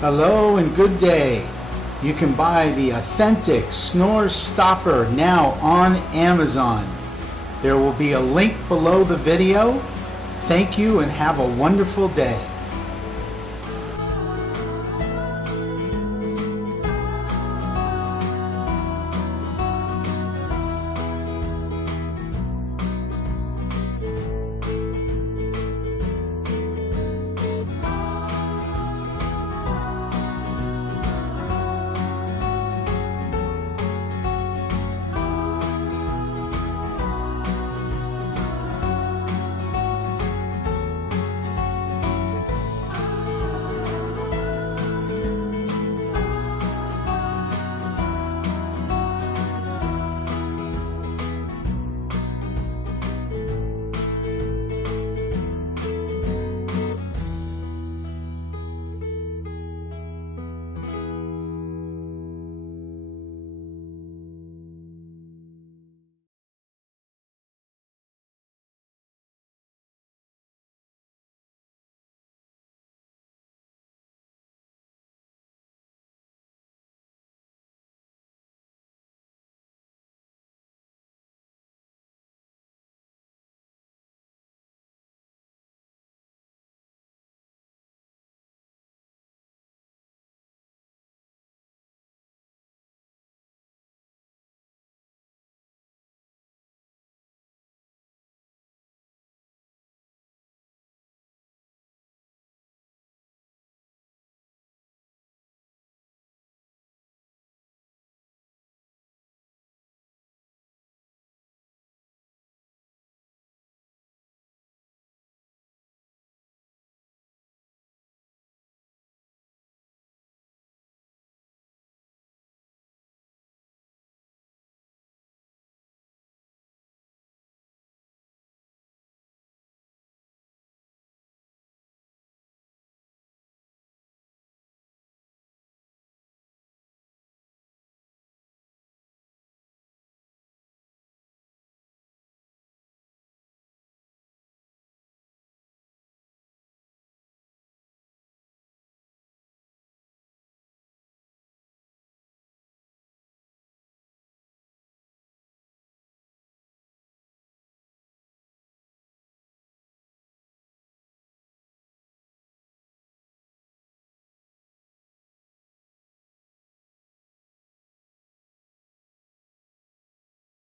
Hello and good day. You can buy the authentic Snore Stopper now on Amazon. There will be a link below the video. Thank you and have a wonderful day.